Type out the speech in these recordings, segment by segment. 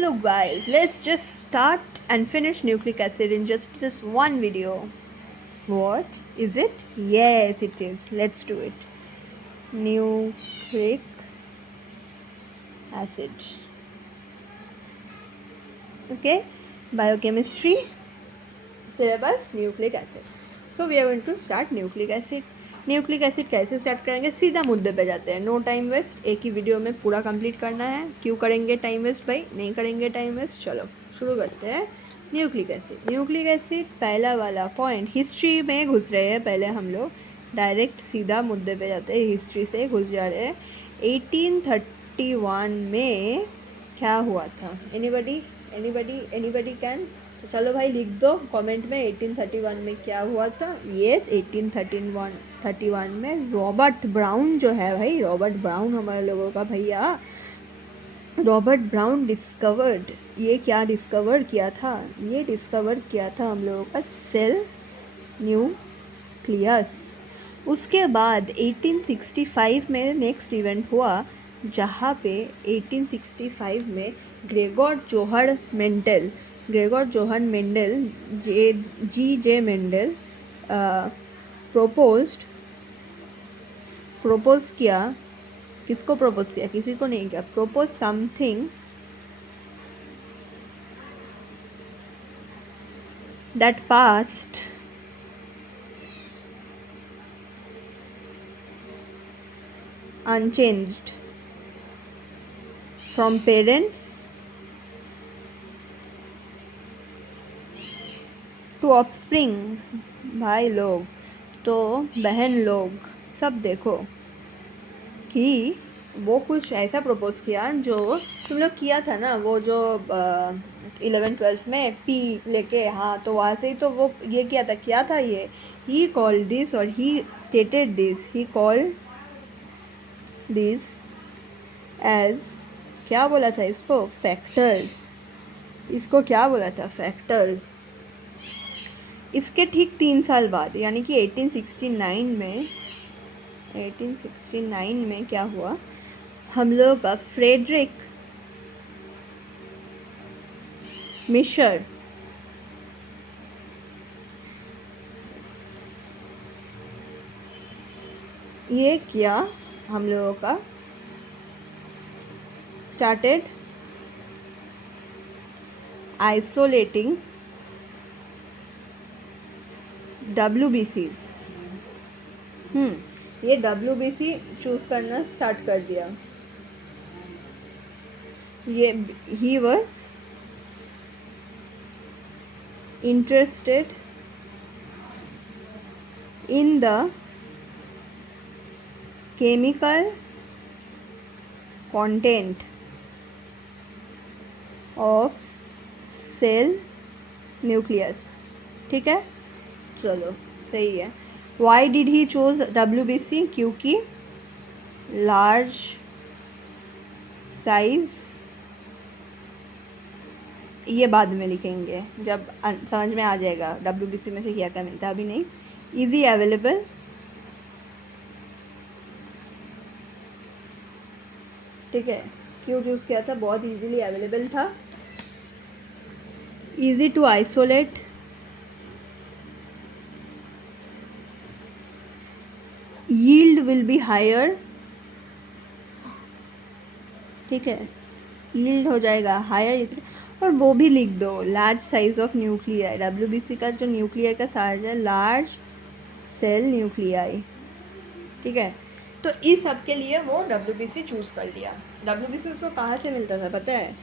Hello guys, let's just start and finish nucleic acid in just this one video. What? Is it? Yes, it is. Let's do it. Nucleic acid. Okay, biochemistry syllabus nucleic acid. So we are going to start nucleic acid. Nucleic acid कैसे start करेंगे? सीधा मुद्दे पे जाते हैं. No time waste. एक ही video में पूरा कंप्लीट करना है. क्यों करेंगे टाइम वेस्ट भाई? नहीं करेंगे टाइम वेस्ट. चलो शुरू करते हैं. Nucleic acid. न्यूक्लिक एसिड पहला वाला पॉइंट. हिस्ट्री में घुस रहे हैं पहले हम लोग. डायरेक्ट सीधा मुद्दे पे जाते हैं. हिस्ट्री से घुस जा रहे हैं. 1831 में क्या हुआ था? Anybody can? तो चलो भाई लिख दो कमेंट में 1831 में क्या हुआ था. यस, 1831 में रॉबर्ट ब्राउन जो है भाई, रॉबर्ट ब्राउन हमारे लोगों का भैया, रॉबर्ट ब्राउन डिस्कवर्ड. ये क्या डिस्कवर किया था? ये डिस्कवर किया था हम लोगों का सेल न्यूक्लियस. उसके बाद 1865 में नेक्स्ट इवेंट हुआ, जहाँ पे 1865 में ग्रेगोर जोहन मेंडल जे मेंडल प्रपोज किया. किसको प्रपोज किया? किसी को नहीं किया. Propose something that past unchanged from parents to offsprings. भाई लोग तो बहन लोग सब देखो कि वो कुछ ऐसा प्रपोज किया जो तुम लोग किया था ना, वो जो 11th-12th में पी लेके. हाँ, तो वहाँ से ही तो वो ये किया था. क्या था ये? ही कॉल्ड दिस और he stated this. He called this as, क्या बोला था इसको? फैक्टर्स. इसको क्या बोला था? फैक्टर्स. इसके ठीक 3 साल बाद यानी कि 1869 में क्या हुआ? हम लोग का फ्रेडरिक मिशर ये किया हम लोगों का, started isolating WBCs. ये WBC चूज करना स्टार्ट कर दिया. ये he was interested in the chemical content of cell nucleus. ठीक है, चलो सही है. Why did he choose WBC? क्योंकि लार्ज साइज, ये बाद में लिखेंगे जब समझ में आ जाएगा WBC में से क्या क्या मिलता है, अभी नहीं. इजी अवेलेबल, ठीक है. क्यों चूज़ किया था? बहुत इजीली अवेलेबल था. Easy to isolate, yield will be higher. ठीक है, यील्ड हो जाएगा हायर. और वो भी लिख दो, large size of nuclei. WBC का जो न्यूक्लियाई का साइज है, लार्ज सेल न्यूक्लियाई. ठीक है, तो इस सब के लिए वो WBC चूज़ कर लिया. WBC उसको कहाँ से मिलता था पता है?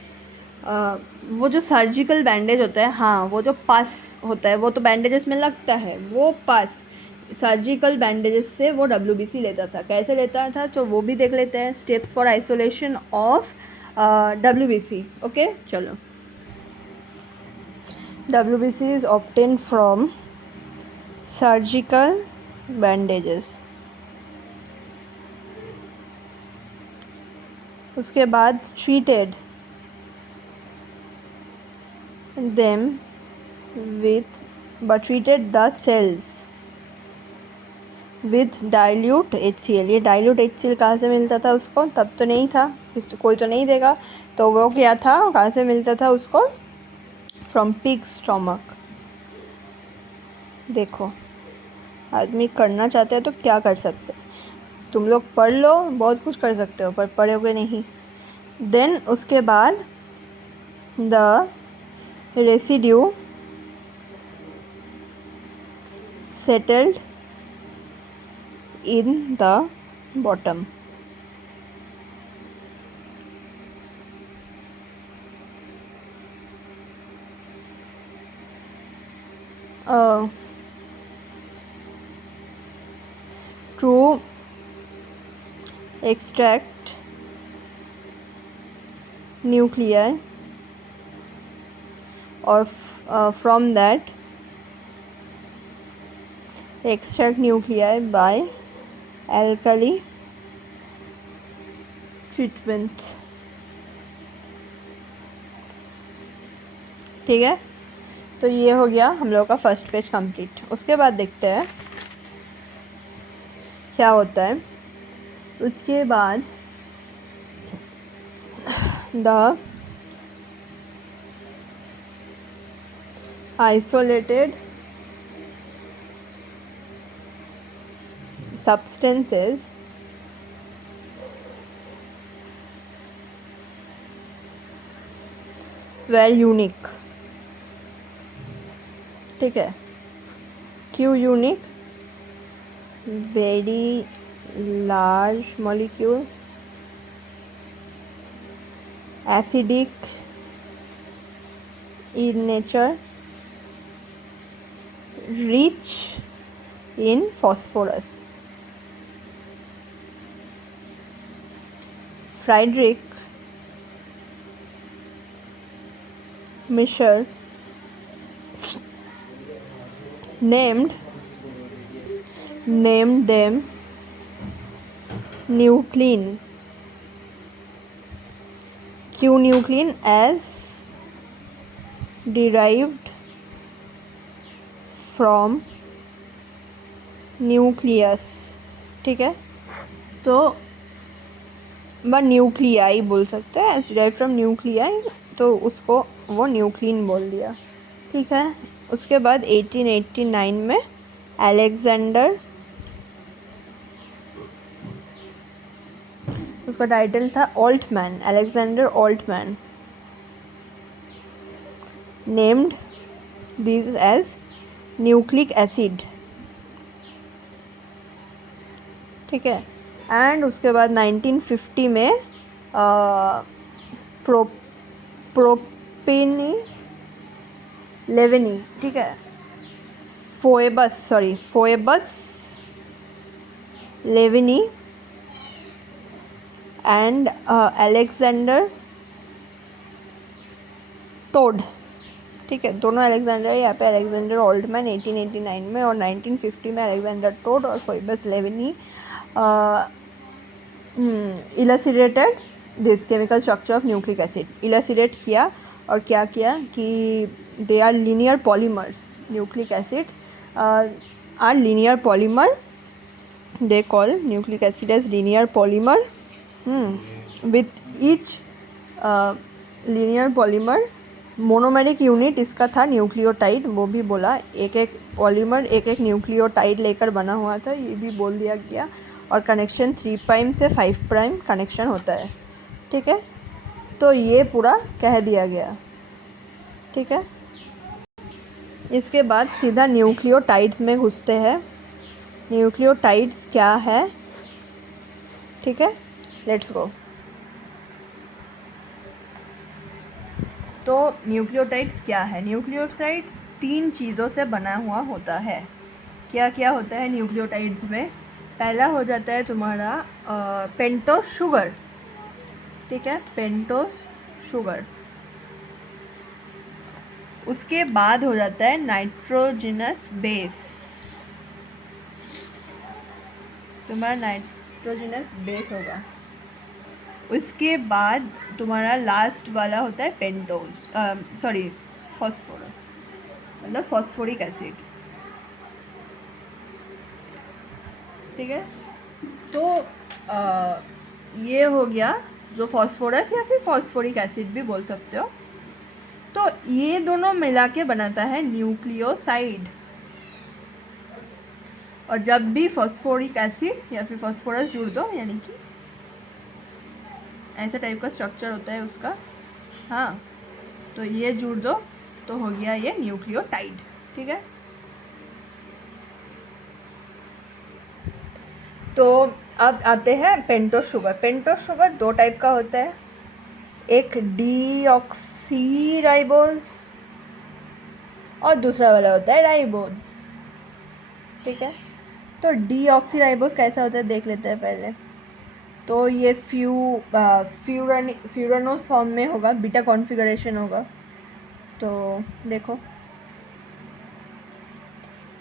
वो जो सर्जिकल बैंडेज होता है, हाँ, वो जो पस होता है, वो तो बैंडेजेस में लगता है. वो पस सर्जिकल बैंडेजेस से वो WBC लेता था. कैसे लेता था तो वो भी देख लेते हैं. Steps for isolation of WBC. Okay, चलो. WBC is obtained from surgical bandages. उसके बाद treated them with, but treated the cells with dilute HCl। ये डाइल्यूट HCl कहाँ से मिलता था उसको? तब तो नहीं था, कोई तो नहीं देगा, तो वो क्या था, कहाँ से मिलता था उसको? From pig stomach. देखो, आदमी करना चाहते हैं तो क्या कर सकते हैं। तुम लोग पढ़ लो, बहुत कुछ कर सकते हो, पर पढ़ोगे नहीं। देन उसके बाद the residue settled in the bottom. To extract nuclei, or from that extract nuclei by alkali treatment। ठीक है, तो ये हो गया हम लोग का फर्स्ट पेज कंप्लीट। उसके बाद देखते हैं क्या होता है। उसके बाद the isolated substances were unique। ठीक है, क्यों unique? Very large molecule, acidic in nature, rich in phosphorus। Friedrich Mischer named them nuclein। क्यों nuclein? as derived from nucleus। ठीक है, तो न्यूक्लियाई बोल सकते हैं, एज डिराइव फ्रॉम न्यूक्लियाई, तो उसको वो न्यूक्लिन बोल दिया। ठीक है, उसके बाद 1889 में अलेक्जेंडर, उसका टाइटल था Altman, Alexander Altman, named this as nucleic acid. ठीक है, एंड उसके बाद 1950 में प्रोपेनी लेवेनी, ठीक है, फोएबस लेवेनी एंड अलेक्जेंडर टोड। ठीक है, दोनों अलेक्जेंडर, यहाँ पे अलेक्जेंडर ऑल्टमैन 1889 में, और 1950 में अलेक्जेंडर टोड और Phoebus Levene illustrated this chemical structure of nucleic acid. Illustrate किया, और क्या किया कि they are linear polymers, nucleic acids are linear polymer, they call nucleic acid as linear polymer। with each linear polymer monomeric unit इसका था nucleotide. वो भी बोला, एक एक पॉलीमर एक एक न्यूक्लियोटाइड लेकर बना हुआ था, ये भी बोल दिया गया। और कनेक्शन 3' से 5' कनेक्शन होता है। ठीक है, तो ये पूरा कह दिया गया। ठीक है, इसके बाद सीधा न्यूक्लियोटाइड्स में घुसते हैं। न्यूक्लियोटाइड्स क्या है? ठीक है, लेट्स गो। तो न्यूक्लियोटाइड्स क्या है? न्यूक्लियोटाइड्स 3 चीज़ों से बना हुआ होता है। क्या क्या होता है न्यूक्लियोटाइड्स में? पहला हो जाता है तुम्हारा पेंटोस शुगर। ठीक है, पेंटोस शुगर। उसके बाद हो जाता है नाइट्रोजनस बेस। तुम्हारा नाइट्रोजनस बेस होगा। उसके बाद तुम्हारा लास्ट वाला होता है पेंटोस, फॉस्फोरस, मतलब फॉस्फोरिक एसिड। ठीक है। तो ये हो गया जो फॉस्फोरस या फिर फॉस्फोरिक एसिड भी बोल सकते हो। तो ये दोनों मिला के बनाता है न्यूक्लियोसाइड। और जब भी फॉस्फोरिक एसिड या फिर फॉस्फोरस जुड़ दो, यानी कि ऐसा टाइप का स्ट्रक्चर होता है उसका, हाँ, तो ये जुड़ दो तो हो गया ये न्यूक्लियोटाइड। ठीक है। तो अब आते हैं पेंटोस शुगर। पेंटोस शुगर दो टाइप का होता है, एक डीऑक्सी राइबोज और दूसरा वाला होता है राइबोज। ठीक है। तो डीऑक्सी राइबोज कैसा होता है देख लेते हैं पहले। तो ये फ्यूरानोस फॉर्म में होगा, बीटा कॉन्फ़िगरेशन होगा। तो देखो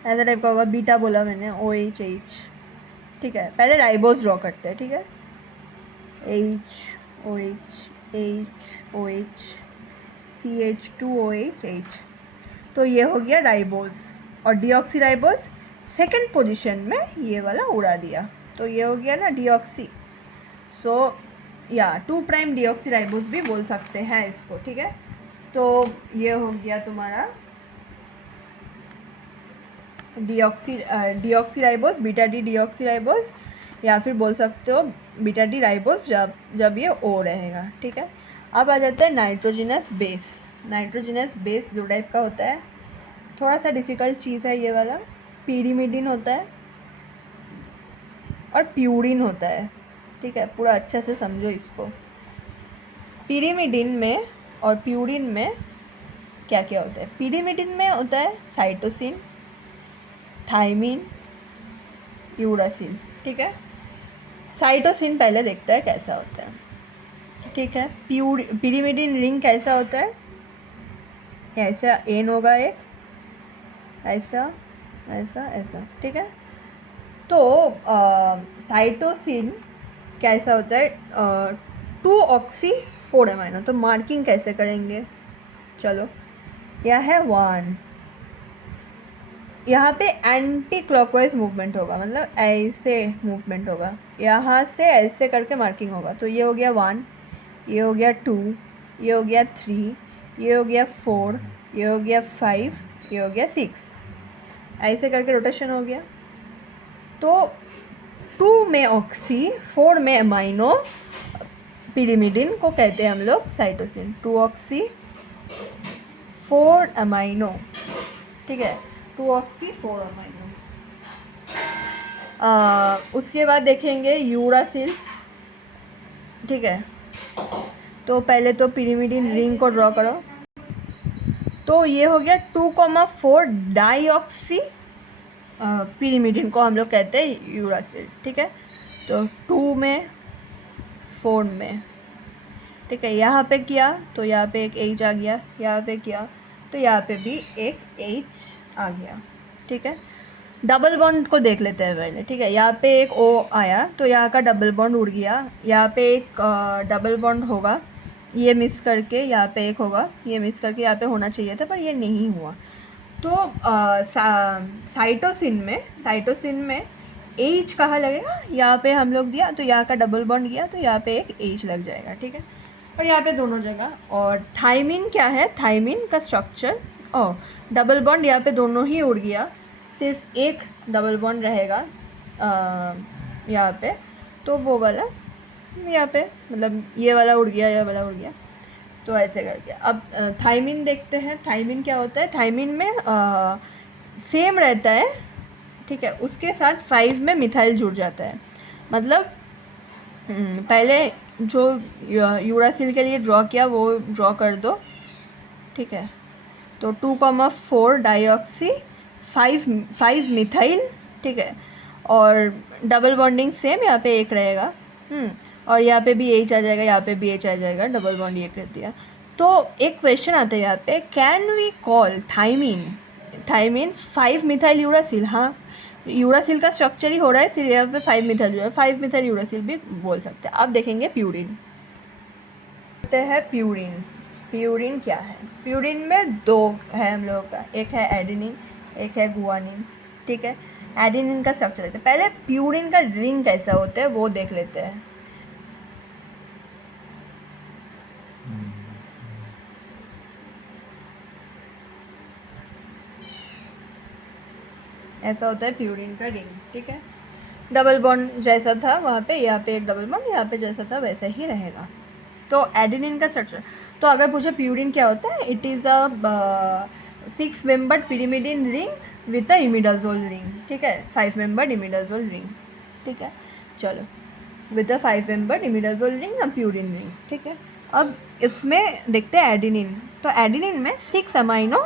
ऐसा टाइप का होगा, बीटा बोला मैंने, OH। ठीक है, पहले राइबोज ड्रॉ करते हैं। ठीक है, OH OH CH2OH। तो ये हो गया राइबोज। और डीऑक्सी राइबोज सेकेंड पोजीशन में ये वाला उड़ा दिया, तो ये हो गया ना डीऑक्सी। सो या 2' डीऑक्सी राइबोज भी बोल सकते हैं इसको। ठीक है। तो ये हो गया तुम्हारा deoxy ribose, beta D deoxy ribose, या फिर बोल सकते हो बीटा डी राइबोज जब ये O रहेगा। ठीक है। अब आ जाता है नाइट्रोजिनस बेस। नाइट्रोजिनस बेस दो टाइप का होता है, थोड़ा सा डिफ़िकल्ट चीज़ है ये वाला। पीरिमिडिन होता है और प्यूरिन होता है। ठीक है, पूरा अच्छे से समझो इसको। पीरिमिडिन में और प्यूरिन में क्या क्या होता है। पीरिमिडिन में होता है साइटोसिन, थाइमिन, यूरासिल। ठीक है। साइटोसिन पहले देखते हैं कैसा होता है। ठीक है। पीरिमिडिन रिंग कैसा होता है, ऐसा एन होगा एक, ऐसा ऐसा ऐसा। ठीक है। तो साइटोसिन कैसा होता है, 2 ऑक्सी 4 अमाइनो। तो मार्किंग कैसे करेंगे, चलो यह है 1, यहाँ पे एंटी क्लॉकवाइज मूवमेंट होगा, मतलब ऐसे मूवमेंट होगा, यहाँ से ऐसे करके मार्किंग होगा। तो ये हो गया 1, ये हो गया 2, ये हो गया 3, ये हो गया 4, ये हो गया 5, ये हो गया 6, ऐसे करके रोटेशन हो गया। तो 2 में ऑक्सी 4 में अमाइनो पिरिमिडिन को कहते हैं हम लोग साइटोसिन। 2 oxy 4 amino. ठीक है, 2 ऑक्सी 4 अमाइनो। उसके बाद देखेंगे यूरासिल। ठीक है, तो पहले तो पिरिमिडिन रिंग को ड्रॉ करो। तो ये हो गया 2,4 डाईऑक्सी पिरिमिडिन को हम लोग कहते हैं यूरासिल। ठीक है, तो 2 में 4 में। ठीक है, यहाँ पे किया तो यहाँ पे एक H आ गया, यहाँ पे किया तो यहाँ पे भी एक H आ गया। ठीक है, डबल बॉन्ड को देख लेते हैं पहले। ठीक है, यहाँ पे एक O आया तो यहाँ का डबल बॉन्ड उड़ गया, यहाँ पे एक डबल बॉन्ड होगा, ये मिस करके यहाँ पे एक होगा, ये मिस करके यहाँ पे होना चाहिए था पर ये नहीं हुआ। तो साइटोसिन में H कहाँ लगेगा, यहाँ पे हम लोग दिया तो यहाँ का डबल बॉन्ड गया तो यहाँ पे एक H लग जाएगा। ठीक है, और यहाँ पे दोनों जगह। और थाइमिन क्या है, थाइमिन का स्ट्रक्चर डबल बॉन्ड यहाँ पे दोनों ही उड़ गया, सिर्फ एक डबल बॉन्ड रहेगा यहाँ पे, तो वो वाला यहाँ पे, मतलब ये वाला उड़ गया, ये वाला उड़ गया, तो ऐसे करके। अब थाइमिन देखते हैं। थाइमिन क्या होता है, थाइमिन में सेम रहता है। ठीक है, उसके साथ 5 में मिथाइल जुड़ जाता है। मतलब पहले जो यूरासिल के लिए ड्रॉ किया वो ड्रॉ कर दो। ठीक है, तो 2,4 डाईऑक्सी 5 मिथाइल। ठीक है, और डबल बॉन्डिंग सेम, यहाँ पे एक रहेगा, और यहाँ पे भी H आ जाएगा, यहाँ पे भी H आ जाएगा, डबल बॉन्ड ये कर दिया। तो एक क्वेश्चन आता है यहाँ पे, can we call thymine 5 methyl uracil. हाँ, यूरासिल का स्ट्रक्चर ही हो रहा है, सिर्फ यहाँ पे 5 मिथाइल यूरासिल भी बोल सकते हैं। अब देखेंगे प्यूरिन। प्यूरिन क्या है, प्यूरिन में 2 है हम लोगों का, एक है एडेनिन, एक है गुआनिन। ठीक है, एडेनिन का स्ट्रक्चर देखते हैं। पहले प्यूरिन का रिंग कैसा होता है वो देख लेते हैं। ऐसा होता है प्यूरिन का रिंग, ठीक है। डबल बॉन्ड जैसा था वहाँ पे, यहाँ पे एक डबल बॉन्ड, यहाँ पे जैसा था वैसा ही रहेगा। तो एडेनिन का स्ट्रक्चर, तो अगर पूछे प्यूरिन क्या होता है, it is a 6 membered pyrimidine ring with a imidazole ring, ठीक है, 5 मेंबर्ड इमिडाजोल रिंग, ठीक है। चलो, with a 5 membered imidazole ring और प्यूरिन रिंग, ठीक है। अब इसमें देखते हैं एडेनिन, तो एडेनिन में 6 अमाइनो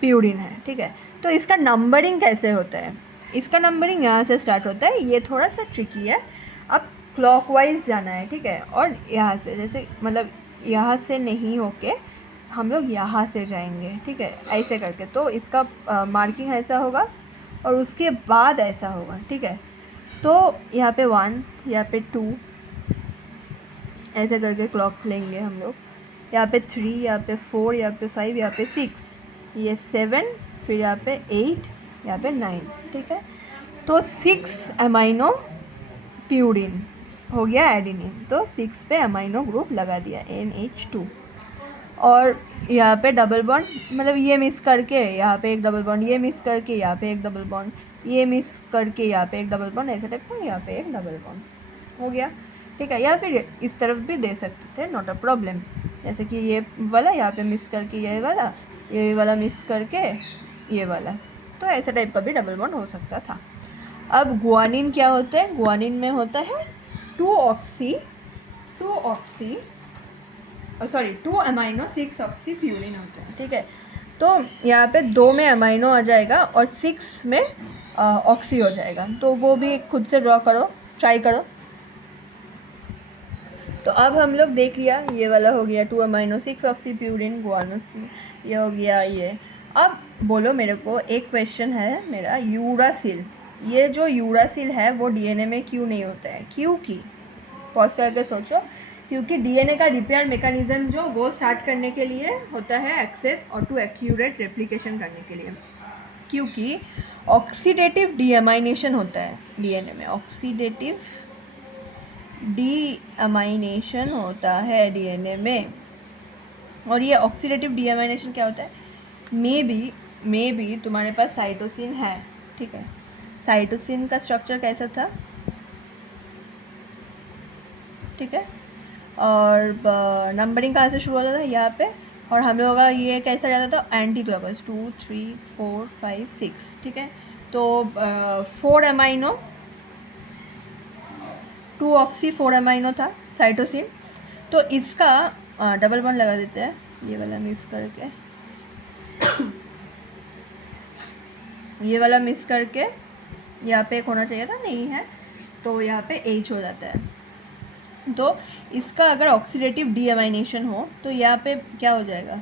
प्यूरिन है, ठीक है। तो इसका नंबरिंग कैसे होता है, इसका नंबरिंग यहाँ से स्टार्ट होता है, ये थोड़ा सा ट्रिकी है। अब क्लॉकवाइज जाना है, ठीक है, और यहाँ से जैसे मतलब यहाँ से नहीं होके हम लोग यहाँ से जाएंगे, ठीक है, ऐसे करके। तो इसका मार्किंग ऐसा होगा और उसके बाद ऐसा होगा, ठीक है। तो यहाँ पे 1, यहाँ पे 2, ऐसे करके क्लॉक लेंगे हम लोग। यहाँ पे 3, यहाँ पे 4, यहाँ पे 5, यहाँ पे 6, ये 7, फिर यहाँ पे 8, यहाँ पे 9, ठीक है। तो 6 अमाइनो प्यूरिन हो गया एडेनिन, तो 6 पे अमाइनो ग्रुप लगा दिया NH2। और यहाँ पे डबल बॉन्ड, मतलब ये मिस करके यहाँ पे एक डबल बॉन्ड, ये मिस करके यहाँ पे एक डबल बॉन्ड, ये मिस करके यहाँ पे एक डबल बॉन्ड, ऐसे टाइप का यहाँ पे एक डबल बॉन्ड हो गया, ठीक है। या फिर इस तरफ भी दे सकते थे, नॉट अ प्रॉब्लम। जैसे कि ये वाला यहाँ पे मिस करके ये वाला मिस करके ये वाला, तो ऐसे टाइप का भी डबल बॉन्ड हो सकता था। अब गुआनिन क्या होता है, गुआनिन में होता है 2 अमाइनो 6 ऑक्सी प्यूरिन होता है, ठीक है। तो यहाँ पे 2 में अमाइनो आ जाएगा और 6 में ऑक्सी हो जाएगा, तो वो भी खुद से ड्रॉ करो, ट्राई करो। तो अब हम लोग देख लिया, ये वाला हो गया 2 अमाइनो 6 ऑक्सी प्यूरिन गुआनोसिन, ये हो गया ये। अब बोलो मेरे को, एक क्वेश्चन है मेरा, यूरासिल, ये जो यूरासिल है वो डीएनए में क्यों नहीं होता है, क्योंकि पॉज करके सोचो, क्योंकि डीएनए का रिपेयर मैकेनिज्म जो वो स्टार्ट करने के लिए होता है एक्सेस और टू एक्यूरेट रेप्लिकेशन करने के लिए, क्योंकि ऑक्सीडेटिव डीअमाइनेशन होता है डीएनए में, ऑक्सीडेटिव डीअमाइनेशन होता है डीएनए में। और ये ऑक्सीडेटिव डीअमाइनेशन क्या होता है, मे बी तुम्हारे पास साइटोसिन है, ठीक है। साइटोसिन का स्ट्रक्चर कैसा था, ठीक है, और नंबरिंग कहाँ से शुरू होता था, यहाँ पे, और हम लोगों का ये कैसा जाता था एंटी क्लॉकवाइज 2 3 4 5 6, ठीक है। तो 4 अमाइनो 2 ऑक्सी 4 अमाइनो था साइटोसिन, तो इसका डबल बॉन्ड लगा देते हैं, ये वाला मिस करके ये वाला मिस करके यहाँ पे एक होना चाहिए था, नहीं है, तो यहाँ पे H हो जाता है। तो इसका अगर ऑक्सीडेटिव डीअमाइनेशन हो तो यहाँ पे क्या हो जाएगा,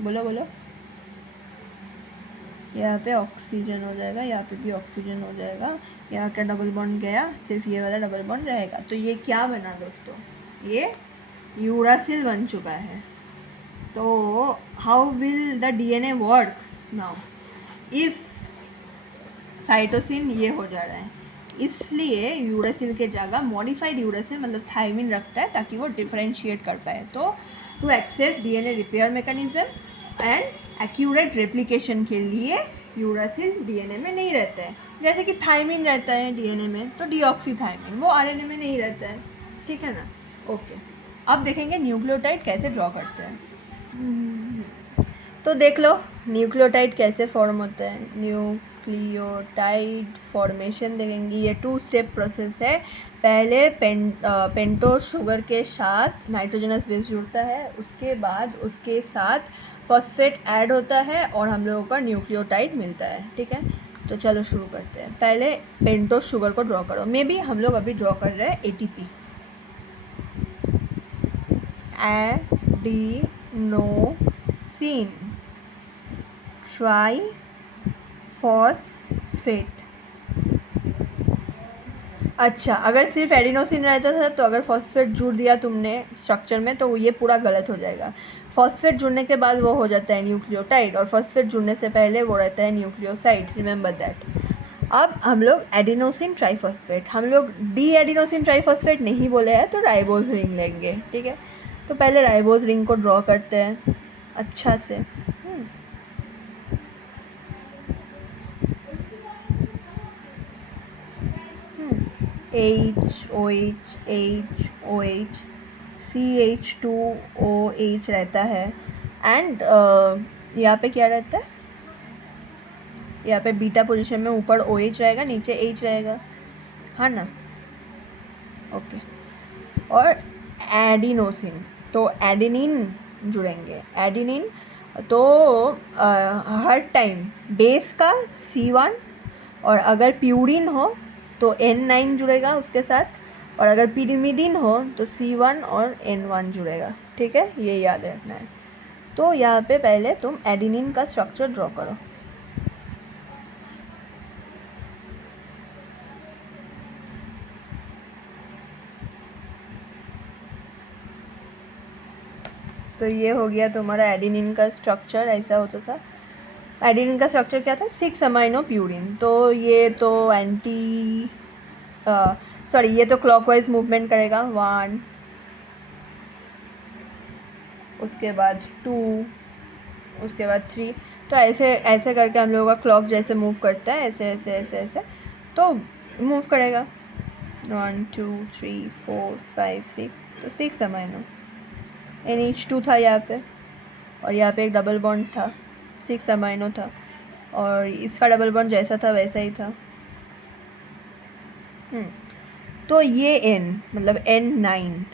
बोलो बोलो, यहाँ पे ऑक्सीजन हो जाएगा, यहाँ पे भी ऑक्सीजन हो जाएगा, यहाँ का डबल बॉन्ड गया, सिर्फ ये वाला डबल बॉन्ड रहेगा। तो ये क्या बना दोस्तों, ये यूरासिल बन चुका है। तो how will the DNA work now, if cytosine ये हो जा रहा है, इसलिए यूरासिल के जगह मॉडिफाइड यूरासिल मतलब थायमिन रखता है ताकि वो डिफरेंशिएट कर पाए। तो to access DNA repair mechanism and accurate replication के लिए यूरासिल डीएनए में नहीं रहता है, जैसे कि थायमिन रहता है डीएनए में, तो डीऑक्सीथायमिन वो आरएनए में नहीं रहता है, ठीक है ना। ओके, अब देखेंगे न्यूक्लियोटाइड कैसे ड्रॉ करते हैं। तो देख लो न्यूक्लियोटाइड कैसे फॉर्म होता है, न्यूक्लियोटाइड फॉर्मेशन देखेंगे। ये 2 स्टेप प्रोसेस है। पहले पेंटोज शुगर के साथ नाइट्रोजनस बेस जुड़ता है, उसके बाद उसके साथ फॉस्फेट ऐड होता है और हम लोगों का न्यूक्लियोटाइड मिलता है, ठीक है। तो चलो शुरू करते हैं। पहले पेंटोज शुगर को ड्रॉ करो, मे बी हम लोग अभी ड्रॉ कर रहे हैं ATP, एडिनोसिन ट्राइफॉस्फेट। अच्छा, अगर सिर्फ एडिनोसिन रहता था तो अगर फॉस्फेट जुड़ दिया तुमने स्ट्रक्चर में तो ये पूरा गलत हो जाएगा। फॉस्फेट जुड़ने के बाद वो हो जाता है न्यूक्लियोटाइड, और फॉस्फेट जुड़ने से पहले वो रहता है न्यूक्लियोसाइड, रिमेंबर दैट। अब हम लोग एडिनोसिन ट्राइफॉस्फेट, हम लोग डी एडिनोसिन ट्राइफॉस्फेट नहीं बोले हैं तो राइबोज रिंग लेंगे, ठीक है। तो पहले राइबोज रिंग को ड्रॉ करते हैं अच्छा से। HOH CH2OH रहता है। एंड यहाँ पे क्या रहता है, यहाँ पे बीटा पोजीशन में ऊपर OH रहेगा, नीचे H रहेगा, हाँ ना, ओके। और एडिनोसिन, तो एडेनिन जुड़ेंगे, एडेनिन तो हर टाइम बेस का C1, और अगर प्यूरिन हो तो N9 जुड़ेगा उसके साथ, और अगर पिरिमिडिन हो तो C1 और N1 जुड़ेगा, ठीक है, ये याद रखना है। तो यहाँ पे पहले तुम एडेनिन का स्ट्रक्चर ड्रॉ करो। तो ये हो गया तुम्हारा एडेनिन का स्ट्रक्चर, ऐसा होता था। एडेनिन का स्ट्रक्चर क्या था, 6 अमाइनो प्यूरिन। तो ये तो ये तो क्लॉकवाइज मूवमेंट करेगा, 1, उसके बाद 2, उसके बाद 3। तो ऐसे ऐसे करके हम लोगों का क्लॉक जैसे मूव करता है, ऐसे ऐसे ऐसे ऐसे तो मूव करेगा। 1 2 3 4 5 6, तो 6 अमाइनो। NH2 था यहाँ पे, और यहाँ पे एक डबल बॉन्ड था, 6 अमाइनो था, और इसका डबल बॉन्ड जैसा था वैसा ही था। तो ये N मतलब N9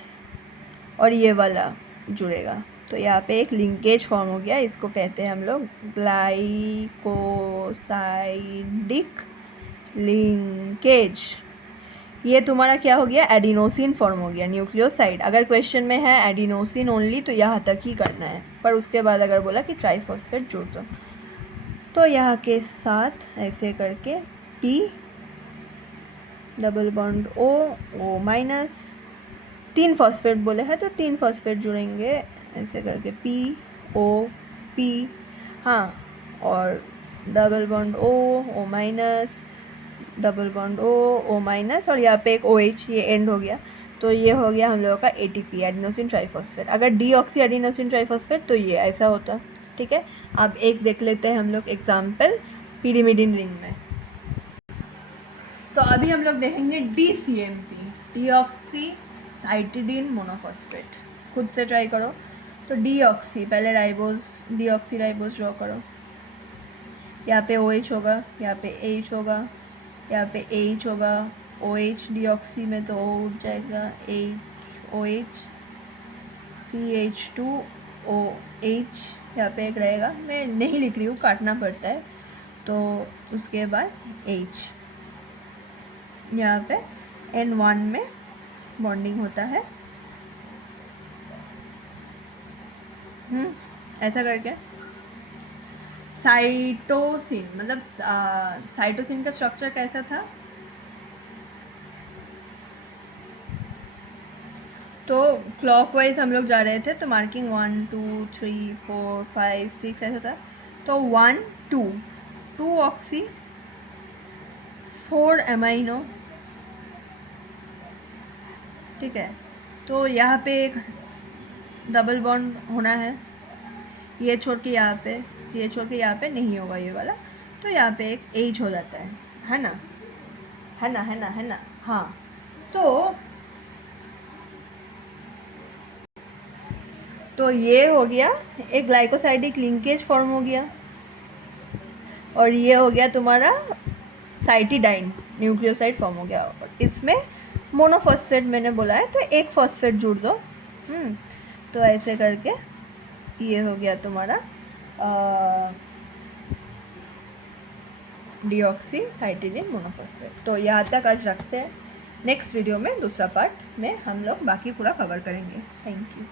और ये वाला जुड़ेगा, तो यहाँ पे एक लिंकेज फॉर्म हो गया, इसको कहते हैं हम लोग ग्लाइकोसाइडिक लिंकेज। ये तुम्हारा क्या हो गया, एडिनोसिन फॉर्म हो गया, न्यूक्लियोसाइड। अगर क्वेश्चन में है एडिनोसिन ओनली तो यहाँ तक ही करना है, पर उसके बाद अगर बोला कि ट्राइफॉस्फेट जुड़ दो तो यहाँ के साथ ऐसे करके P double bond O minus, 3 phosphate बोले हैं तो 3 फॉस्फेट जुड़ेंगे, ऐसे करके POP, हाँ, और double bond O minus, double bond O minus, और यहाँ पे एक OH, ये एंड हो गया। तो ये हो गया हम लोगों का ATP एडिनोसिन ट्राइफॉस्फेट। अगर डीऑक्सी एडिनोसिन ट्राइफॉस्फेट तो ये ऐसा होता, ठीक है। अब एक देख लेते हैं हम लोग एग्जाम्पल पिरिमिडिन रिंग में। तो अभी हम लोग देखेंगे DCMP, डीऑक्सी साइटिडीन मोनोफॉस्फेट। खुद से ट्राई करो। तो डीऑक्सी, पहले राइबोज, डीऑक्सी राइबोज ड्रॉ करो। यहाँ पे OH होगा, यहाँ पे H होगा, यहाँ पे H होगा, OH डीऑक्सी में तो O उठ जाएगा, OH CH2OH यहाँ पे एक रहेगा, मैं नहीं लिख रही हूँ, काटना पड़ता है। तो उसके बाद H, यहाँ पे N1 में बॉन्डिंग होता है, ऐसा करके। साइटोसिन मतलब साइटोसिन का स्ट्रक्चर कैसा था, तो क्लॉकवाइज हम लोग जा रहे थे, तो मार्किंग 1 2 3 4 5 6 ऐसा था। तो 1 2 ऑक्सी, 4 एमाइनो, ठीक है। तो यहाँ पे एक डबल बॉन्ड होना है, ये छोड़ के यहाँ पे, ये छोड़ के यहाँ पे नहीं होगा ये वाला, तो यहाँ पे एक H हो जाता है ना, है ना, है ना, है ना, हाँ। तो ये हो गया एक ग्लाइकोसाइडिक लिंकेज फॉर्म हो गया, और ये हो गया तुम्हारा साइटिडाइन न्यूक्लियोसाइड फॉर्म हो गया, और इसमें मोनोफॉस्फेट मैंने बोला है तो एक फॉस्फेट जुड़ दो। तो ऐसे करके ये हो गया तुम्हारा डीऑक्सी साइटिडीन मोनोफॉस्फेट। तो यहाँ तक आज रखते हैं, नेक्स्ट वीडियो में दूसरा पार्ट में हम लोग बाकी पूरा कवर करेंगे। Thank you.